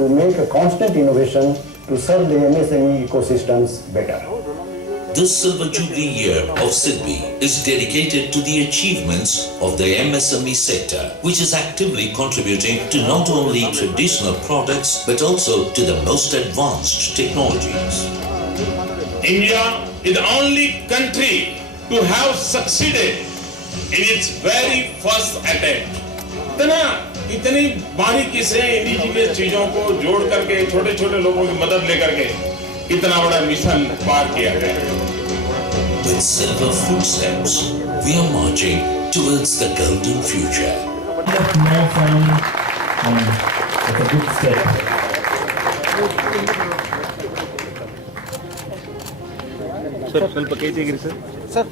to make a constant innovation to serve the MSME ecosystems better. This Silver Jubilee year of SIDBI is dedicated to the achievements of the MSME sector, which is actively contributing to not only traditional products but also to the most advanced technologies. India is the only country to have succeeded in its very first attempt. इतनी बारीकी से indigenous चीजों को जोड़ करके छोटे छोटे लोगों की मदद लेकर के इतना बड़ा मिशन पार किया गया। With silver footsteps, we are marching towards the golden future. More fun and it's a good step. Sir, ಸ್ವಲ್ಪ ಕೈ ತೆಗೀರಿ sir. Sir.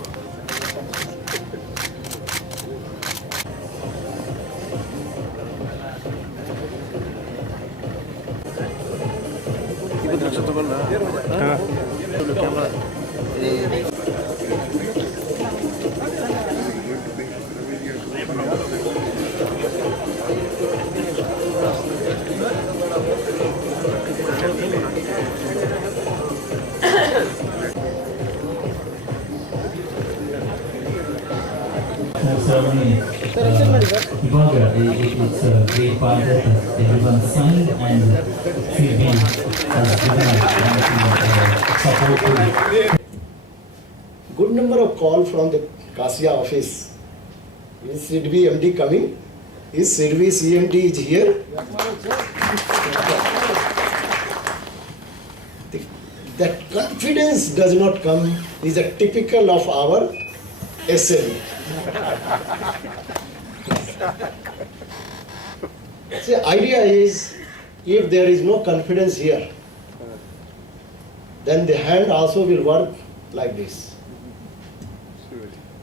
It's a great part that everyone signed and SIDBI has given support to. Good number of calls from the Kasia office. Is SIDBI MD coming? Is SIDBI CMD is here? That confidence does not come is a typical of our SME. The idea is, if there is no confidence here, then the hand also will work like this.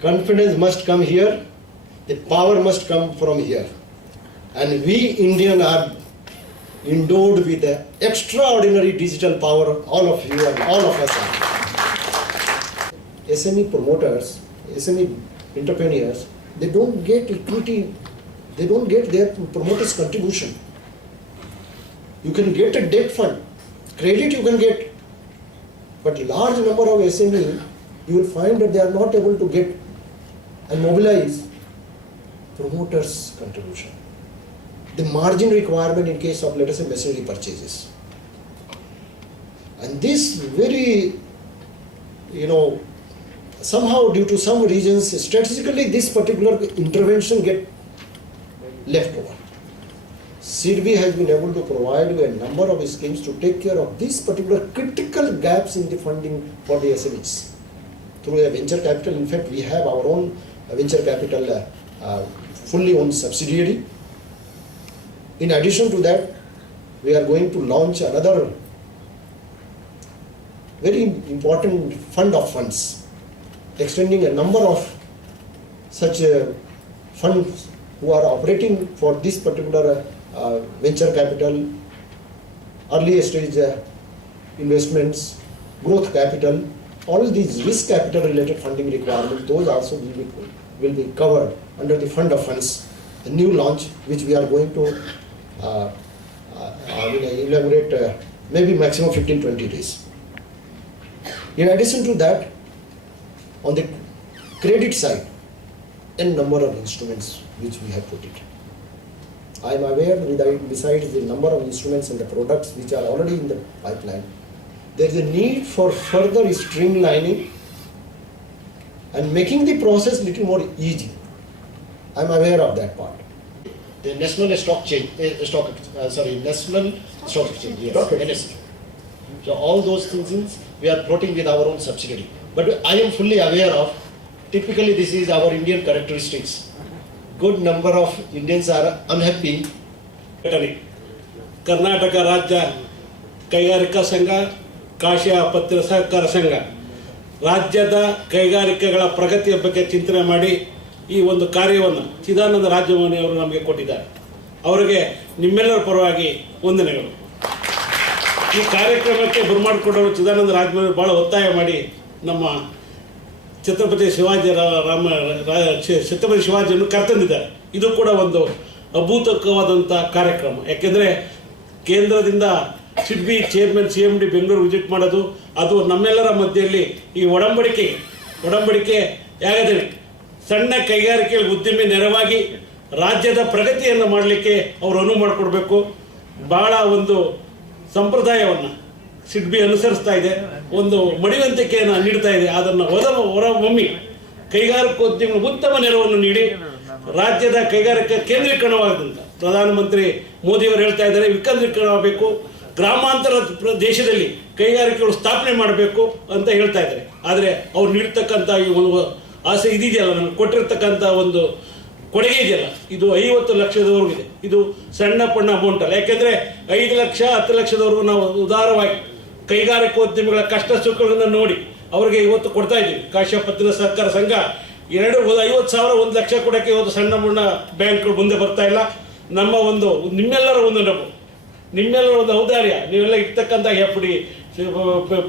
Confidence must come here, the power must come from here. And we Indians are endowed with the extraordinary digital power, all of you and all of us are. SME promoters, SME entrepreneurs, they don't get equity, they don't get their promoters' contribution. You can get a debt fund, credit you can get, but large number of SME, you will find that they are not able to get and mobilize promoters' contribution. The margin requirement in case of, let us say, machinery purchases. And this very, somehow due to some reasons, strategically this particular intervention get left over. SIDBI has been able to provide you a number of schemes to take care of these particular critical gaps in the funding for the SMEs. Through a venture capital, in fact, we have our own venture capital fully owned subsidiary. In addition to that, we are going to launch another very important fund of funds, extending a number of such funds who are operating for this particular venture capital, early stage investments, growth capital, all these risk capital related funding requirements, those also will be covered under the fund of funds, a new launch which we are going to elaborate maybe maximum 15-20 days. In addition to that, on the credit side, a number of instruments which we have put it. I am aware that besides the number of instruments and the products which are already in the pipeline, there is a need for further streamlining and making the process little more easy. I am aware of that part. The National Stock Exchange, National Stock Exchange, yes, NSE. So all those things we are plotting with our own subsidiary. But I am fully aware of, typically this is our Indian characteristics. Good number of Indians are unhappy. Karnataka ರಾಜ್ಯ ಕೈಗಾರಿಕಾ ಸಂಘ, ಕಾಶಿಯಾ ಪತ್ರ ಸಹಕಾರ ಸಂಘ ರಾಜ್ಯದ ಕೈಗಾರಿಕೆಗಳ ಪ್ರಗತಿಯ ಬಗ್ಗೆ ಚಿಂತನೆ ಮಾಡಿ ಈ ಒಂದು ಕಾರ್ಯವನ್ನು ಚಿದಾನಂದ ರಾಜಮೌಳಿ ಅವರು ನಮಗೆ ಕೊಟ್ಟಿದ್ದಾರೆ. ಅವರಿಗೆ ನಿಮ್ಮೆಲ್ಲರ ಪರವಾಗಿ ವಂದನೆಗಳು. ಈ ಕಾರ್ಯಕ್ರಮಕ್ಕೆ ಬರಮಾಡಿಕೊಂಡವರು ಚಿದಾನಂದ ರಾಜಮೌಳಿ ಭಾಳ ಒತ್ತಾಯ ಮಾಡಿ ನಮ್ಮ ಛತ್ರಪತಿ ಶಿವಾಜಿಯನ್ನು ಕರೆತಂದಿದ್ದಾರೆ. ಇದು ಕೂಡ ಒಂದು ಅಭೂತವಾದಂಥ ಕಾರ್ಯಕ್ರಮ. ಯಾಕೆಂದರೆ ಕೇಂದ್ರದಿಂದ SIDBI chairman CMD Bengaluru visit ಮಾಡೋದು, ಅದು ನಮ್ಮೆಲ್ಲರ ಮಧ್ಯೆಯಲ್ಲಿ ಈ ಒಡಂಬಡಿಕೆ ಯಾಗದಲ್ಲಿ ಸಣ್ಣ ಕೈಗಾರಿಕೆ ಉದ್ಯಮಿ ನೆರವಾಗಿ ರಾಜ್ಯದ ಪ್ರಗತಿಯನ್ನು ಮಾಡಲಿಕ್ಕೆ ಅವರು ಅನುವು ಮಾಡಿಕೊಡ್ಬೇಕು. ಭಾಳ ಒಂದು ಸಂಪ್ರದಾಯವನ್ನು ಸಿಡ್ಬಿ ಅನುಸರಿಸ್ತಾ ಇದೆ, ಒಂದು ಮಡಿವಂತಿಕೆಯನ್ನು ನೀಡ್ತಾ ಇದೆ. ಅದನ್ನು ಹೊರಹೊಮ್ಮಿ ಕೈಗಾರಿಕೋದ್ಯಮ ಉತ್ತಮ ನೆರವನ್ನು ನೀಡಿ ರಾಜ್ಯದ ಕೈಗಾರಿಕಾ ಕೇಂದ್ರೀಕರಣವಾದಂಥ ಪ್ರಧಾನಮಂತ್ರಿ ಮೋದಿಯವರು ಹೇಳ್ತಾ ಇದ್ದಾರೆ, ವಿಕೇಂದ್ರೀಕರಣವಾಗಬೇಕು, ಗ್ರಾಮಾಂತರ ದೇಶದಲ್ಲಿ ಕೈಗಾರಿಕೆಗಳು ಸ್ಥಾಪನೆ ಮಾಡಬೇಕು ಅಂತ ಹೇಳ್ತಾ ಇದ್ದಾರೆ. ಆದರೆ ಅವ್ರು ನೀಡ್ತಕ್ಕಂಥ ಈ ಒಂದು ಆಸೆ ಇದೆಯಲ್ಲ, ನಮ್ಗೆ ಕೊಟ್ಟಿರ್ತಕ್ಕಂಥ ಒಂದು ಕೊಡುಗೆ ಇದೆಯಲ್ಲ, ಇದು 50 ಲಕ್ಷದವರೆಗೂ ಇದೆ. ಇದು ಸಣ್ಣ ಪಣ್ಣ ಅಮೌಂಟ್ ಅಲ್ಲ. ಯಾಕೆಂದರೆ 5 ಲಕ್ಷ 10 ಲಕ್ಷದವರೆಗೂ ನಾವು ಉದಾರವಾಗಿ ಕೈಗಾರಿಕೋದ್ಯಮಿಗಳ ಕಷ್ಟ ಸುಖಗಳನ್ನು ನೋಡಿ ಅವರಿಗೆ ಇವತ್ತು ಕೊಡ್ತಾ ಇದ್ದೀವಿ. ಕಾಶ್ಯ ಪತ್ತಿನ ಸಹಕಾರ ಸಂಘ 50,000 1 ಲಕ್ಷ ಕೊಡೋಕ್ಕೆ ಇವತ್ತು ಸಣ್ಣ ಪಣ್ಣ ಬ್ಯಾಂಕ್ಗಳು ಮುಂದೆ ಬರ್ತಾ ಇಲ್ಲ. ನಮ್ಮ ಒಂದು ನಿಮ್ಮೆಲ್ಲರ ಒಂದು ನಗು, ನಿಮ್ಮೆಲ್ಲರ ಒಂದು ಔದಾರ್ಯ, ನೀವೆಲ್ಲ ಇರ್ತಕ್ಕಂಥ FD,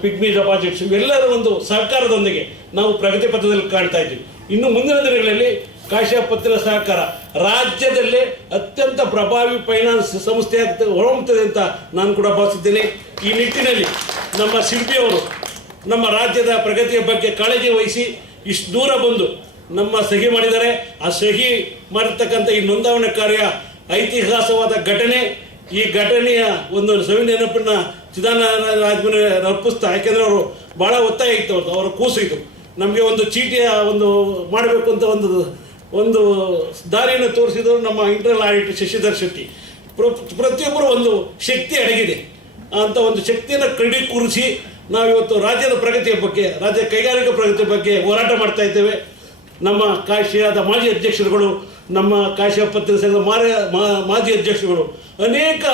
ಪಿಗ್ಮಿ ಡೆಪಾಸಿಟ್ಸ್ ಇವೆಲ್ಲರ ಒಂದು ಸಹಕಾರದೊಂದಿಗೆ ನಾವು ಪ್ರಗತಿ ಪಥದಲ್ಲಿ ಕಾಣ್ತಾ ಇದ್ದೀವಿ. ಇನ್ನು ಮುಂದಿನ ದಿನಗಳಲ್ಲಿ ಕಾಶ್ಯ ಪತ್ತಿನ ಸಹಕಾರ ರಾಜ್ಯದಲ್ಲೇ ಅತ್ಯಂತ ಪ್ರಭಾವಿ ಫೈನಾನ್ಸ್ ಸಂಸ್ಥೆ ಹೊರಹೊಮ್ಮುತ್ತದೆ ಅಂತ ನಾನು ಕೂಡ ಭಾವಿಸಿದ್ದೇನೆ. ಈ ನಿಟ್ಟಿನಲ್ಲಿ ನಮ್ಮ ಸಿಡ್ಬಿ ಅವರು ನಮ್ಮ ರಾಜ್ಯದ ಪ್ರಗತಿಯ ಬಗ್ಗೆ ಕಾಳಜಿ ವಹಿಸಿ ಇಷ್ಟು ದೂರ ಬಂದು ನಮ್ಮ ಸಹಿ ಮಾಡಿದ್ದಾರೆ. ಆ ಸಹಿ ಮಾಡಿರ್ತಕ್ಕಂಥ ಈ ನೋಂದಾವಣೆ ಕಾರ್ಯ ಐತಿಹಾಸಿಕವಾದ ಘಟನೆ. ಈ ಘಟನೆಯ ಒಂದು ಸವಿ ನೆನಪನ್ನ ಚಿದಾನಂದ ರಾಜಮನೆ ಅರ್ಪಿಸ್ತಾ, ಯಾಕೆಂದರೆ ಅವರು ಭಾಳ ಒತ್ತಾಯ ಇತ್ತು, ಅವರ ಕೂಸು ಇದು. ನಮಗೆ ಒಂದು ಚೀಟಿಯ ಒಂದು ಮಾಡಬೇಕು ಅಂತ ಒಂದು ದಾರಿಯನ್ನು ತೋರಿಸಿದರು ನಮ್ಮ ಇಂಟರ್ನಲ್ ಆಡಿಟರ್ ಶಶಿಧರ್ ಶೆಟ್ಟಿ. ಪ್ರತಿಯೊಬ್ಬರು ಒಂದು ಶಕ್ತಿ ಅಡಗಿದೆ ಅಂತ ಒಂದು ಶಕ್ತಿಯನ್ನು ಕ್ರೋಢೀಕರಿಸಿ ನಾವಿವತ್ತು ರಾಜ್ಯದ ಪ್ರಗತಿಯ ಬಗ್ಗೆ, ರಾಜ್ಯ ಕೈಗಾರಿಕಾ ಪ್ರಗತಿಯ ಬಗ್ಗೆ ಹೋರಾಟ ಮಾಡ್ತಾ ಇದ್ದೇವೆ. ನಮ್ಮ ಕಾಶ್ಯದ ಮಾಜಿ ಅಧ್ಯಕ್ಷರುಗಳು, ನಮ್ಮ ಕಾಶ್ಯ ಪತ್ತಿನ ಸಂಘದ ಮಾಜಿ ಅಧ್ಯಕ್ಷರುಗಳು, ಅನೇಕ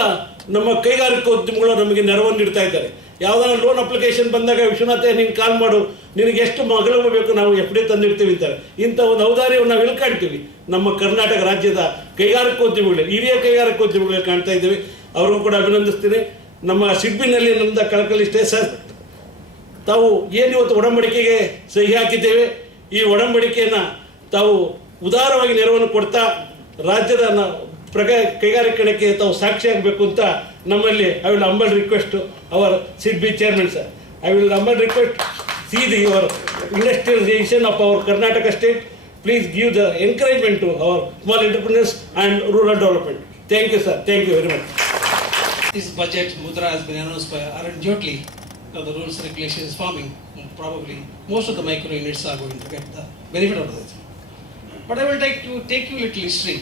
ನಮ್ಮ ಕೈಗಾರಿಕೋದ್ಯಮಗಳು ನಮಗೆ ನೆರವನ್ನು ನೀಡ್ತಾ ಇದ್ದಾರೆ. ಯಾವುದಾದ್ರು ಲೋನ್ ಅಪ್ಲಿಕೇಶನ್ ಬಂದಾಗ, ವಿಶ್ವನಾಥೆ ನೀನು ಕಾಲ್ ಮಾಡು, ನಿನಗೆ ಎಷ್ಟು ಮಗಳು ಬೇಕು, ನಾವು FD ತಂದಿರ್ತೀವಿ ಅಂತಾರೆ. ಇಂಥ ಒಂದು ಔದಾರ್ಯವನ್ನು ನಾವು ಎಲ್ಲಿ ಕಾಣ್ತೀವಿ? ನಮ್ಮ ಕರ್ನಾಟಕ ರಾಜ್ಯದ ಕೈಗಾರಿಕೋದ್ಯಮಿಗಳು, ಹಿರಿಯ ಕೈಗಾರಿಕೋದ್ಯಮಿಗಳು ಕಾಣ್ತಾ ಇದ್ದೀವಿ. ಅವ್ರಿಗೂ ಕೂಡ ಅಭಿನಂದಿಸ್ತೀನಿ. ನಮ್ಮ ಸಿಡ್ಬಿನಲ್ಲಿ ನಮ್ದು ಕಳಕಳಿಷ್ಟೇ ಸರ್, ತಾವು ಏನು ಇವತ್ತು ಒಡಂಬಡಿಕೆಗೆ ಸಹಿ ಹಾಕಿದ್ದೇವೆ, ಈ ಒಡಂಬಡಿಕೆಯನ್ನು ತಾವು ಉದಾರವಾಗಿ ನೆರವನ್ನು ಕೊಡ್ತಾ ರಾಜ್ಯದ ಕೈಗಾರಿಕರಣಕ್ಕೆ ತಾವು ಸಾಕ್ಷಿ ಆಗಬೇಕು ಅಂತ ನಮ್ಮಲ್ಲಿ I will humble request our SIDBI chairman sir, I will humble request see your industrialization of our Karnataka state. Please give the encouragement to our small entrepreneurs and rural development. Thank you, sir. Thank you very much. This budget, Mudra, has been announced by Arun Jaitley. Now the rules regulations is forming. Probably most of the micro units are going to get the benefit out of it. But I will take you little history.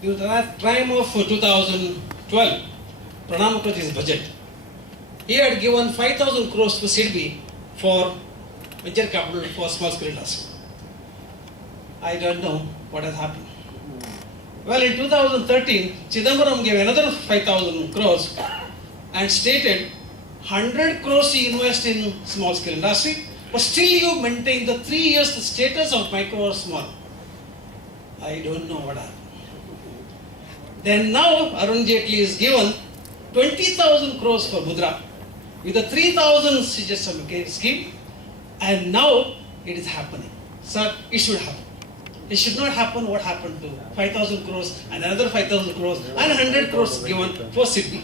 During the time of 2012, Pranab Mukherjee's budget, he had given 5,000 crores to SIDBI for venture capital for small scale industry. I don't know what has happened. Well, in 2013, Chidambaram gave another 5,000 crores and stated 100 crores to invest in small scale industry, but still you maintain the 3 years the status of micro or small. I don't know what happened. Then now Arun Jaitley is given 20,000 crores for Mudra with a 3,000 CGSM scheme, and now it is happening. Sir, it should happen. It should not happen what happened to 5,000 crores and another 5,000 crores and 100 crores given for SIDBI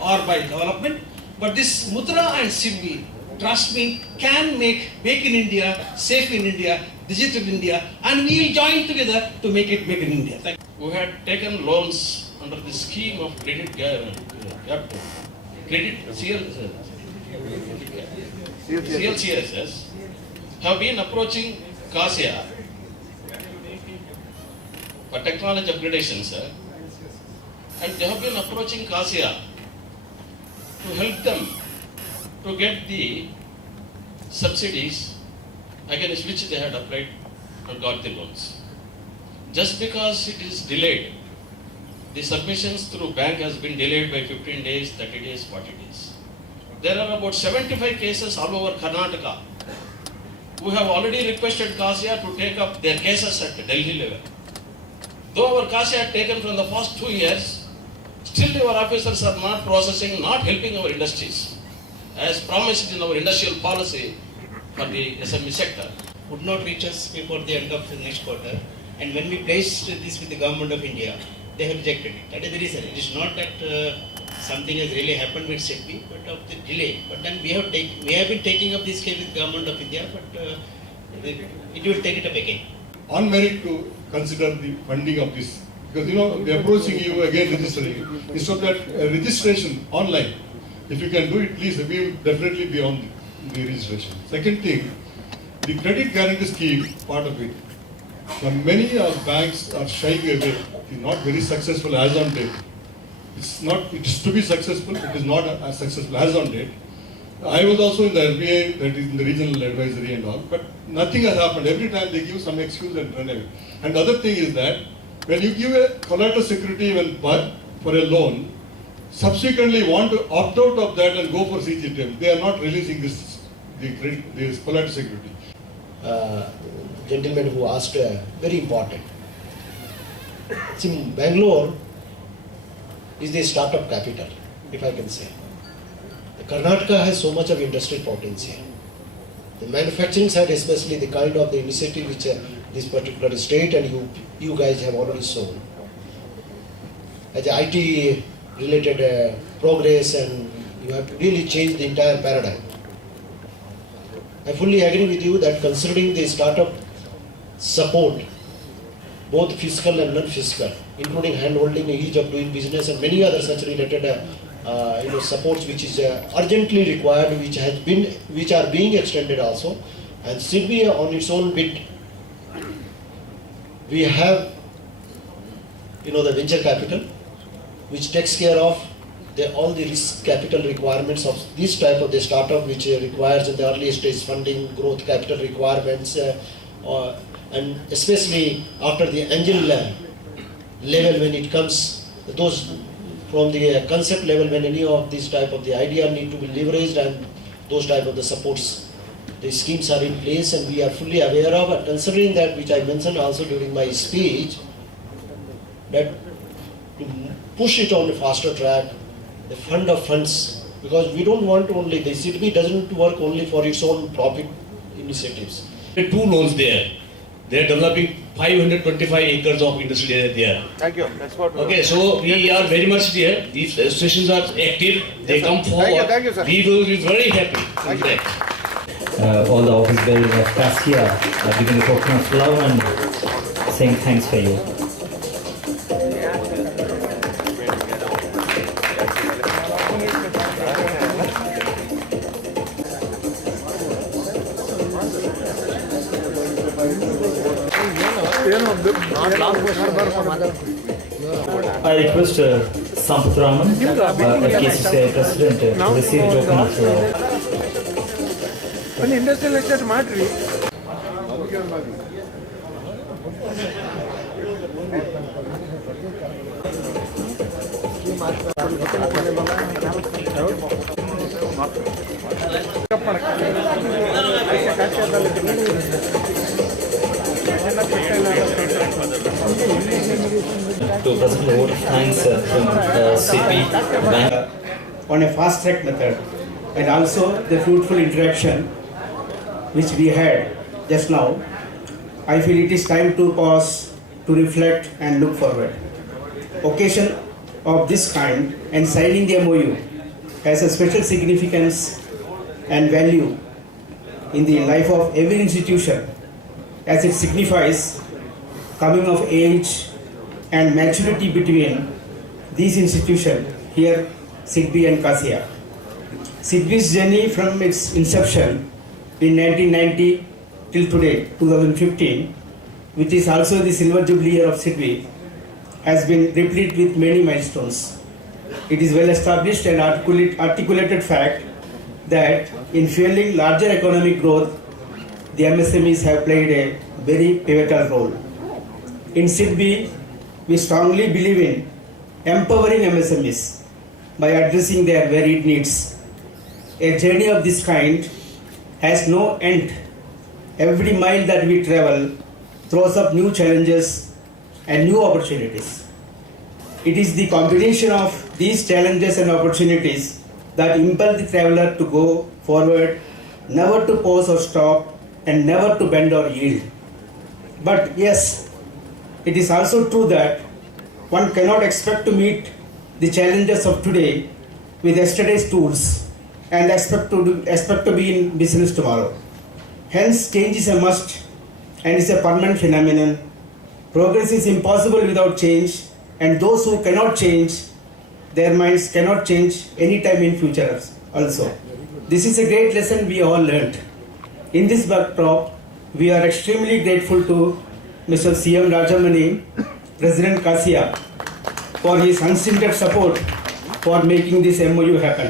or by development. But this Mudra and SIDBI, trust me, can make in India, safe in India, digital India, and we will join together to make it big in India. Thank you. Who had taken loans under the scheme of credit CLCSS have been approaching CASIA for technology upgradation, sir, and they have been approaching CASIA to help them to get the subsidies against which they had applied and got the loans. Just because it is delayed, the submissions through bank has been delayed by 15 days, 30 days, 40 days. There are about 75 cases all over Karnataka who have already requested CASIA to take up their cases at the Delhi level. Though our CASIA had taken from the past 2 years, still our officers are not processing, not helping our industries, as promised in our industrial policy for the SME sector. Would not reach us before the end of the next quarter, and when we placed this with the government of India, they have rejected it. That is the reason. It is not that something has really happened with SIDBI, but of the delay. But then we have been taking up this case with Government of India, but it will take it up again. On merit to consider the funding of this, because they're approaching you again registering. Instead of that registration online, if you can do it, please, we will definitely be on the registration. Second thing, the credit guarantee scheme part of it. Many banks are shying away. It's not very successful as on date. It is to be successful, it is not as successful as on date. I was also in the RBI, that is in the regional advisory and all, but nothing has happened. Every time they give some excuse and run away. And the other thing is that when you give a collateral security for a loan, subsequently want to opt out of that and go for CGTM, they are not releasing this collateral security. Gentleman who asked very important. See, Bangalore is the startup capital, if I can say. The Karnataka has so much of industrial potential. The manufacturing side, especially the kind of the initiative which this particular state and you guys have already shown. As IT related progress, and you have to really change the entire paradigm. I fully agree with you that considering the startup support, both fiscal and non-fiscal, including handholding, ease of doing business, and many other such related supports which is urgently required, which are being extended also, and SIDBI on its own bit. We have the venture capital, which takes care of all the risk capital requirements of this type of the startup, which requires in the early stage funding, growth capital requirements, and especially after the angel level, when it comes, those from the concept level, when any of this type of the idea need to be leveraged, and those type of the supports, the schemes are in place, and we are fully aware of. And considering that, which I mentioned also during my speech, that to push it on a faster track, the fund of funds, because we don't want only, the SIDBI doesn't work only for its own profit initiatives. There are 2 loans there. They are developing 525 acres of industrial area there. Thank you. That's what. Okay, so we are very much there. These associations are active. They come forward. Thank you, sir. We will be very happy. In fact. All the office bearers of CASIA giving a token of love and saying thanks for you. I request Sampath-Raman, FKCCI President, to receive the token of love. Industrial estate matter. To present a vote of thanks from SIDBI Bank. On a fast track method, and also the fruitful interaction which we had just now, I feel it is time to pause, to reflect and look forward. Occasion of this kind and signing the MOU has a special significance and value in the life of every institution, as it signifies coming of age and maturity between these institutions, here SIDBI and CASIA. SIDBI's journey from its inception in 1990 till today, 2015, which is also the silver jubilee year of SIDBI, has been replete with many milestones. It is well established and articulated fact that in fueling larger economic growth, the MSMEs have played a very pivotal role. In SIDBI, we strongly believe in empowering MSMEs by addressing their varied needs. A journey of this kind has no end. Every mile that we travel throws up new challenges and new opportunities. It is the combination of these challenges and opportunities that impel the traveler to go forward, never to pause or stop, and never to bend or yield. But yes, it is also true that one cannot expect to meet the challenges of today with yesterday's tools and expect to be in business tomorrow. Hence, change is a must and is a permanent phenomenon. Progress is impossible without change, and those who cannot change, their minds cannot change anytime in future also. This is a great lesson we all learned. In this backdrop, we are extremely grateful to Mr. CM Rajamani, President CASIA, for his unstinted support for making this MOU happen.